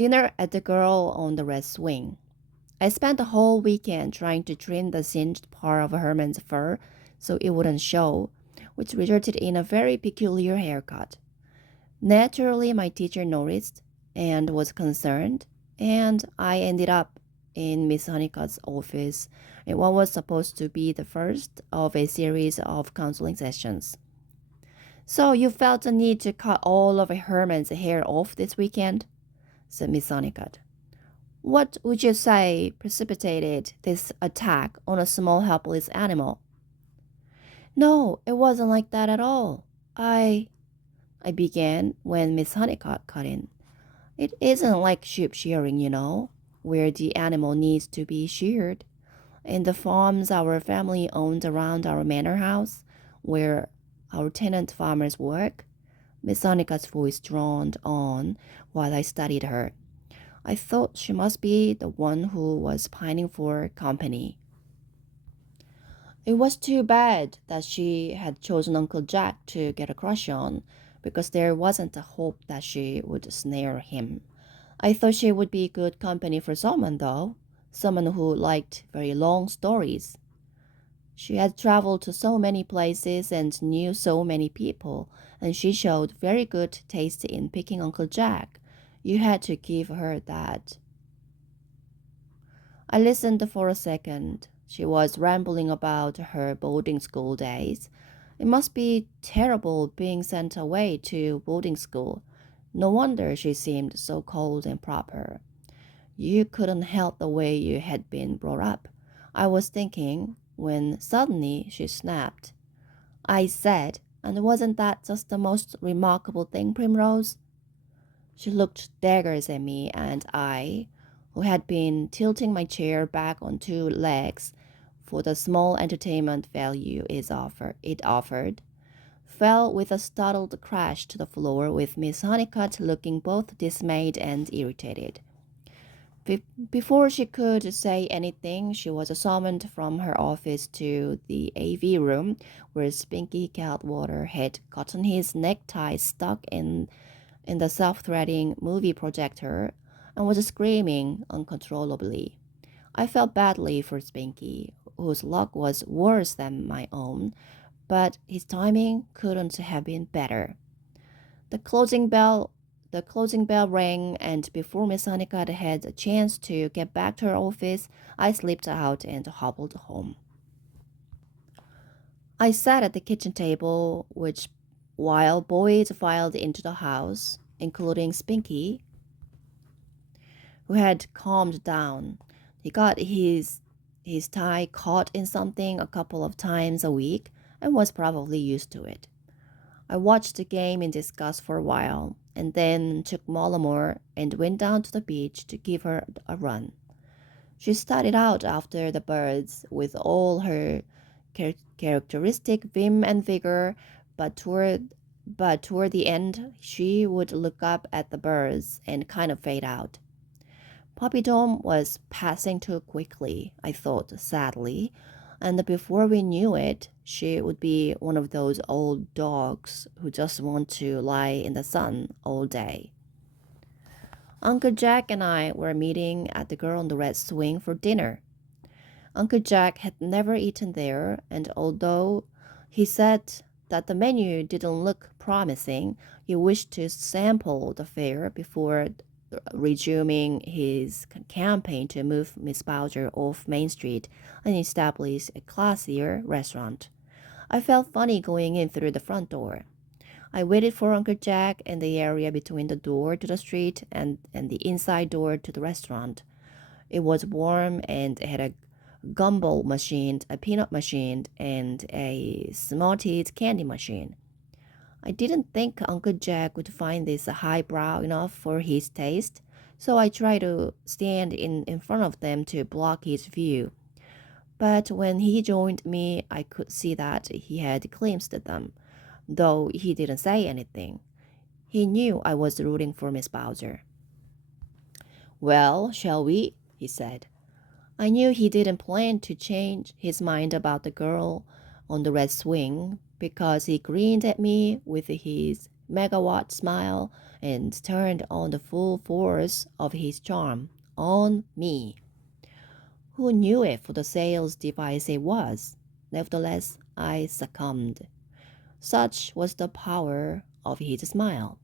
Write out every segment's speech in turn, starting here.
Dinner at the girl on the red swing. I spent the whole weekend trying to trim the singed part of Herman's fur so it wouldn't show, which resulted in a very peculiar haircut. Naturally, my teacher noticed and was concerned, and I ended up in Miss Honeycutt's office in what was supposed to be the first of a series of counseling sessions. So you felt the need to cut all of Herman's hair off this weekend? Said Miss Honeycutt. What would you say precipitated this attack on a small helpless animal? No, it wasn't like that at all. I began when Miss Honeycutt cut in. It isn't like sheep shearing, where the animal needs to be sheared. In the farms our family owned around our manor house, where our tenant farmers work, Miss Honeycutt's voice droned on while I studied her. I thought she must be the one who was pining for company. It was too bad that she had chosen Uncle Jack to get a crush on, because there wasn't a hope that she would snare him. I thought she would be good company for someone, though, someone who liked very long stories. She had traveled to so many places and knew so many people, and she showed very good taste in picking Uncle Jack. You had to give her that. I listened for a second. She was rambling about her boarding school days. It must be terrible being sent away to boarding school. No wonder she seemed so cold and proper. You couldn't help the way you had been brought up, I was thinking, when suddenly she snapped. I said, and wasn't that just the most remarkable thing, Primrose? She looked daggers at me, and I, who had been tilting my chair back on two legs for the small entertainment value it offered, fell with a startled crash to the floor with Miss Honeycutt looking both dismayed and irritated. Before she could say anything, she was summoned from her office to the AV room where Spinky Catwater had gotten his necktie stuck in the self-threading movie projector and was screaming uncontrollably. I felt badly for Spinky, whose luck was worse than my own, but his timing couldn't have been better. The closing bell the closing bell rang, and before Miss Honeycutt had a chance to get back to her office, I slipped out and hobbled home. I sat at the kitchen table, which while boys filed into the house, including Spinky, who had calmed down. He got his tie caught in something a couple of times a week and was probably used to it. I watched the game in disgust for a while, and then took Mollamore and went down to the beach to give her a run. She started out after the birds with all her characteristic vim and vigor, but toward the end she would look up at the birds and kind of fade out. Puppydom was passing too quickly, I thought sadly, and before we knew it, she would be one of those old dogs who just want to lie in the sun all day. Uncle Jack and I were meeting at the Girl on the Red Swing for dinner. Uncle Jack had never eaten there, and although he said that the menu didn't look promising, he wished to sample the fare before resuming his campaign to move Miss Bowser off Main Street and establish a classier restaurant. I felt funny going in through the front door. I waited for Uncle Jack in the area between the door to the street and the inside door to the restaurant. It was warm and had a gumball machine, a peanut machine, and a Smarties candy machine. I didn't think Uncle Jack would find this highbrow enough for his taste, so I tried to stand in front of them to block his view. But when he joined me, I could see that he had glimpsed them, though he didn't say anything. He knew I was rooting for Miss Bowser. Well, shall we? He said. I knew he didn't plan to change his mind about the girl on the red swing because he grinned at me with his megawatt smile and turned on the full force of his charm on me. Who knew it for the sales device it was? Nevertheless, I succumbed. Such was the power of his smile.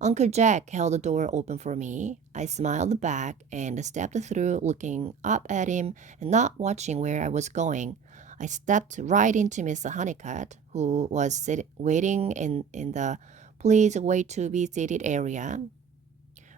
Uncle Jack held the door open for me. I smiled back and stepped through, looking up at him and not watching where I was going. I stepped right into Miss Honeycutt, who was waiting in the please wait to be seated area.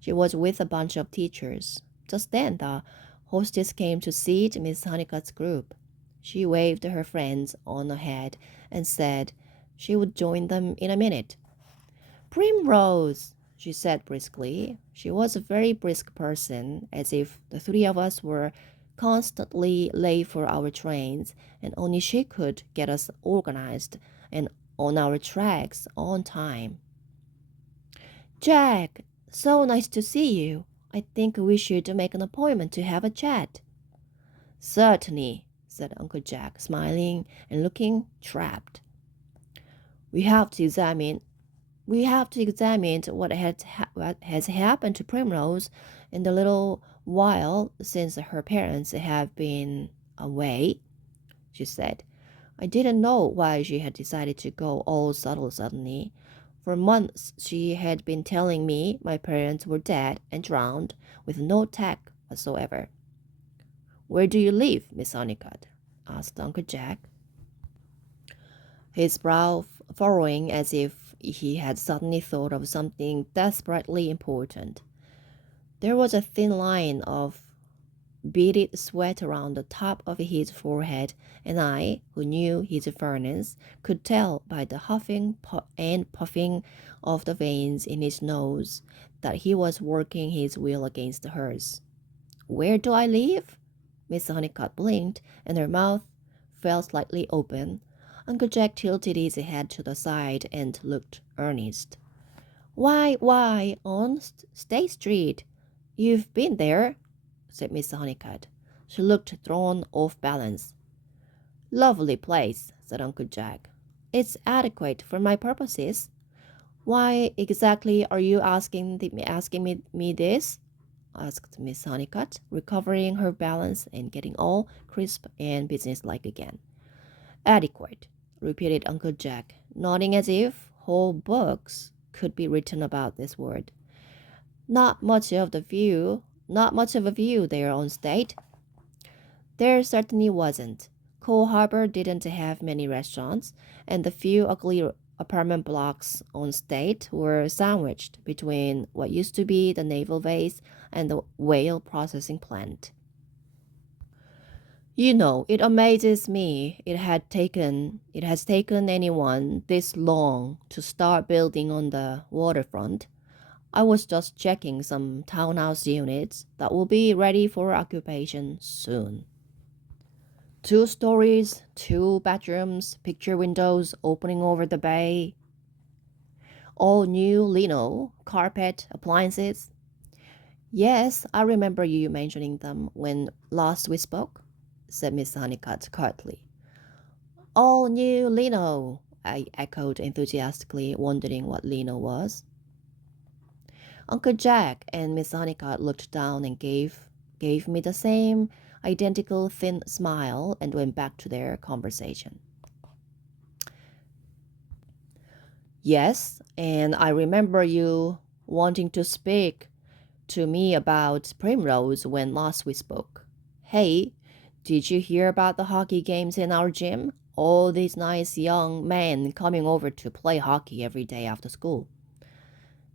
She was with a bunch of teachers. Just then, the hostess came to seat Miss Honeycutt's group. She waved her friends on ahead and said she would join them in a minute. Primrose, she said briskly. She was a very brisk person, as if the three of us were constantly late for our trains, and only she could get us organized and on our tracks on time. Jack, so nice to see you. I think we should make an appointment to have a chat. Certainly, said Uncle Jack, smiling and looking trapped. We have to examine we have to examine what has happened to Primrose in the little while since her parents have been away, she said. I didn't know why she had decided to go all subtle suddenly. For months she had been telling me my parents were dead and drowned with no tact whatsoever. Where do you live, Miss Honeycutt? Asked Uncle Jack, his brow furrowing as if he had suddenly thought of something desperately important. There was a thin line of beaded sweat around the top of his forehead, and I, who knew his furnace, could tell by the huffing and puffing of the veins in his nose that he was working his will against hers. Where do I live? Miss Honeycutt blinked, and her mouth fell slightly open. Uncle Jack tilted his head to the side and looked earnest. Why, on State Street. You've been there, said Miss Honeycutt. She looked thrown off balance. Lovely place, said Uncle Jack. It's adequate for my purposes. Why exactly are you asking me this? Asked Miss Honeycutt, recovering her balance and getting all crisp and businesslike again. Adequate, repeated Uncle Jack, nodding as if whole books could be written about this word. Not much of a view there on State. There certainly wasn't. Coal Harbor didn't have many restaurants, and the few ugly apartment blocks on State were sandwiched between what used to be the naval base and the whale processing plant. You know, it amazes me it has taken anyone this long to start building on the waterfront. I was just checking some townhouse units that will be ready for occupation soon. 2 stories, 2 bedrooms, picture windows opening over the bay. All new lino, carpet, appliances. Yes, I remember you mentioning them when last we spoke, said Miss Honeycutt curtly. All new lino, I echoed enthusiastically, wondering what lino was. Uncle Jack and Miss Honeycutt looked down and gave me the same identical thin smile and went back to their conversation. Yes, and I remember you wanting to speak to me about Primrose when last we spoke. Hey, did you hear about the hockey games in our gym? All these nice young men coming over to play hockey every day after school.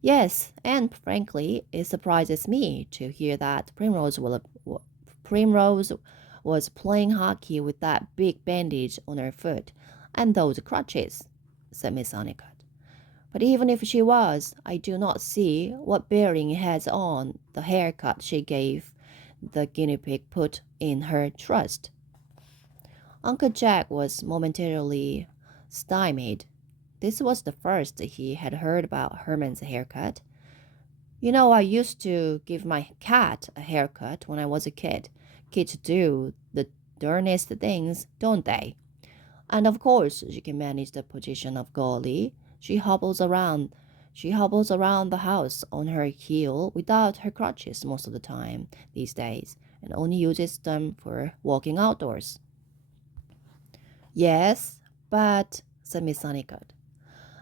Yes, and frankly, it surprises me to hear that Primrose was playing hockey with that big bandage on her foot and those crutches, said Miss Honeycutt. But even if she was, I do not see what bearing it has on the haircut she gave the guinea pig put in her trust. Uncle Jack was momentarily stymied. This was the first he had heard about Herman's haircut. You know, I used to give my cat a haircut when I was a kid. Kids do the darnest things, don't they? And of course, she can manage the position of goalie. She hobbles around. She hobbles around the house on her heel without her crutches most of the time these days and only uses them for walking outdoors. Yes, but, said Miss Honeycutt,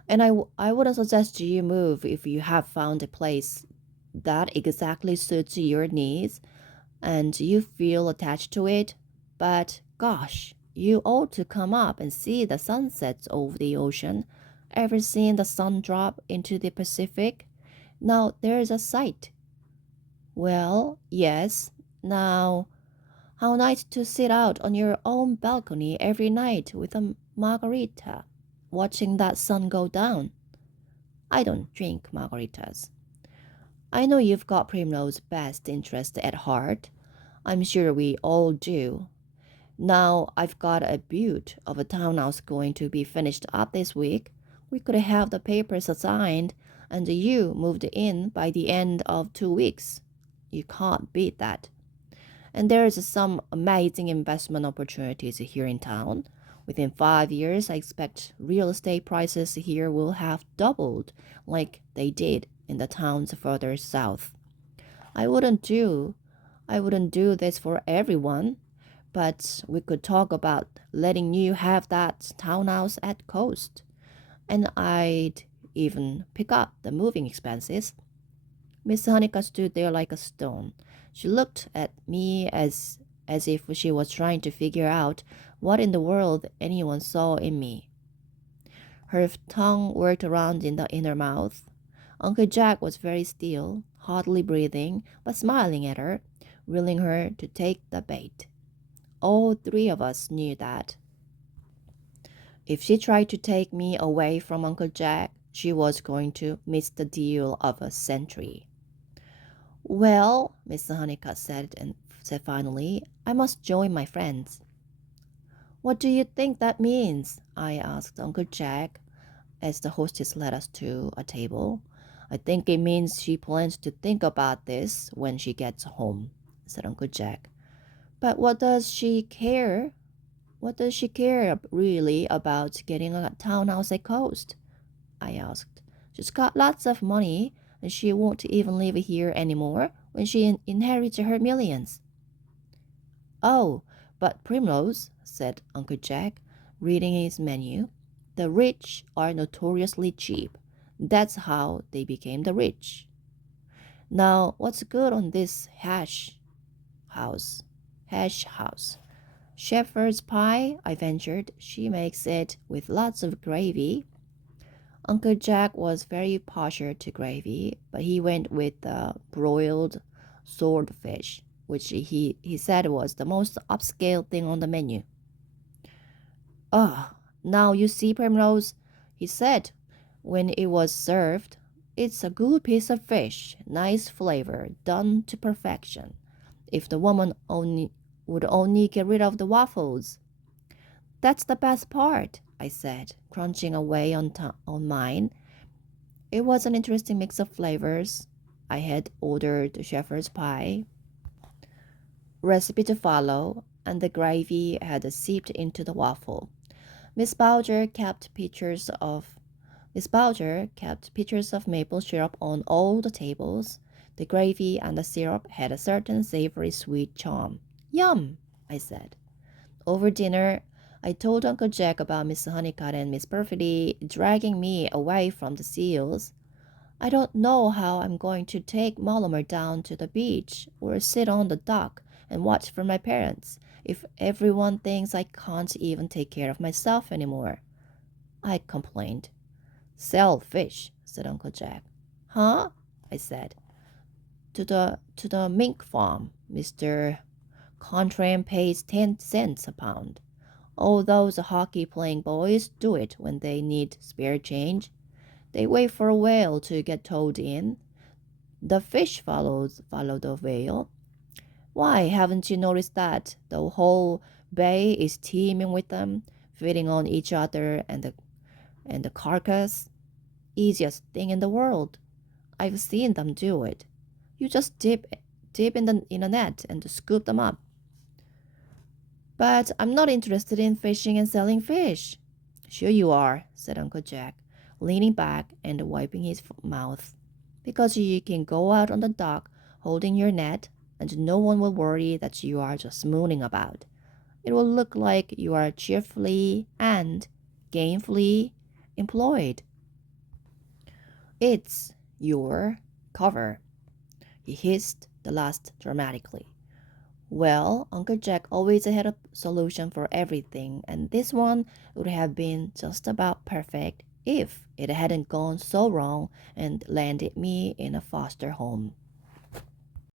and I wouldn't suggest you move if you have found a place that exactly suits your needs and you feel attached to it. But gosh, you ought to come up and see the sunsets over the ocean. Ever seen the sun drop into the Pacific? Now there's a sight. Well, yes. Now, how nice to sit out on your own balcony every night with a margarita, watching that sun go down. I don't drink margaritas. I know you've got Primrose's best interest at heart. I'm sure we all do. Now I've got a butte of a townhouse going to be finished up this week. We could have the papers signed and you moved in by the end of 2 weeks. You can't beat that. And there's some amazing investment opportunities here in town. Within 5 years, I expect real estate prices here will have doubled like they did in the towns further south. I wouldn't do I wouldn't do this for everyone, but we could talk about letting you have that townhouse at cost. And I'd even pick up the moving expenses. Miss Hanika stood there like a stone. She looked at me as if she was trying to figure out what in the world anyone saw in me. Her tongue worked around in her mouth. Uncle Jack was very still, hardly breathing, but smiling at her, willing her to take the bait. All three of us knew that if she tried to take me away from Uncle Jack, she was going to miss the deal of a century. Well, Mr. Honeycutt said finally, I must join my friends. What do you think that means? I asked Uncle Jack as the hostess led us to a table. I think it means she plans to think about this when she gets home, said Uncle Jack. But what does she care? What does she care really about getting a townhouse at Coast? I asked. She's got lots of money and she won't even live here anymore when she inherits her millions. Oh, but Primrose, said Uncle Jack, reading his menu, the rich are notoriously cheap. That's how they became the rich. Now, what's good on this house? Hash house. Shepherd's pie, I ventured. She makes it with lots of gravy. Uncle Jack was very partial to gravy, but he went with the broiled swordfish, which he said was the most upscale thing on the menu. Ah, now you see, Primrose, he said when it was served. It's a good piece of fish, nice flavor, done to perfection. If the woman only get rid of the waffles. That's the best part, I said, crunching away on mine. It was an interesting mix of flavors. I had ordered shepherd's pie, recipe to follow, and the gravy had seeped into the waffle. Miss Bowser kept pictures of Miss Bowser kept pitchers of maple syrup on all the tables. The gravy and the syrup had a certain savory sweet charm. Yum, I said. Over dinner, I told Uncle Jack about Miss Honeycutt and Miss Perfidy dragging me away from the seals. I don't know how I'm going to take Mollimer down to the beach or sit on the dock and watch for my parents if everyone thinks I can't even take care of myself anymore. I complained. Sell fish, said Uncle Jack. Huh? I said. To the mink farm. Mr. Contram pays 10 cents a pound. All those hockey-playing boys do it when they need spare change. They wait for a whale to get towed in. The fish follow the whale. Why, haven't you noticed that the whole bay is teeming with them, feeding on each other and the carcass? Easiest thing in the world. I've seen them do it. You just dip in a net and scoop them up. But I'm not interested in fishing and selling fish. Sure you are, said Uncle Jack. leaning back and wiping his mouth. Because you can go out on the dock holding your net, and no one will worry that you are just mooning about. It will look like you are cheerfully and gainfully employed. It's your cover, he hissed the last dramatically. Well, Uncle Jack always had a solution for everything, and this one would have been just about perfect if it hadn't gone so wrong and landed me in a foster home.